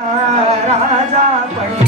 राजा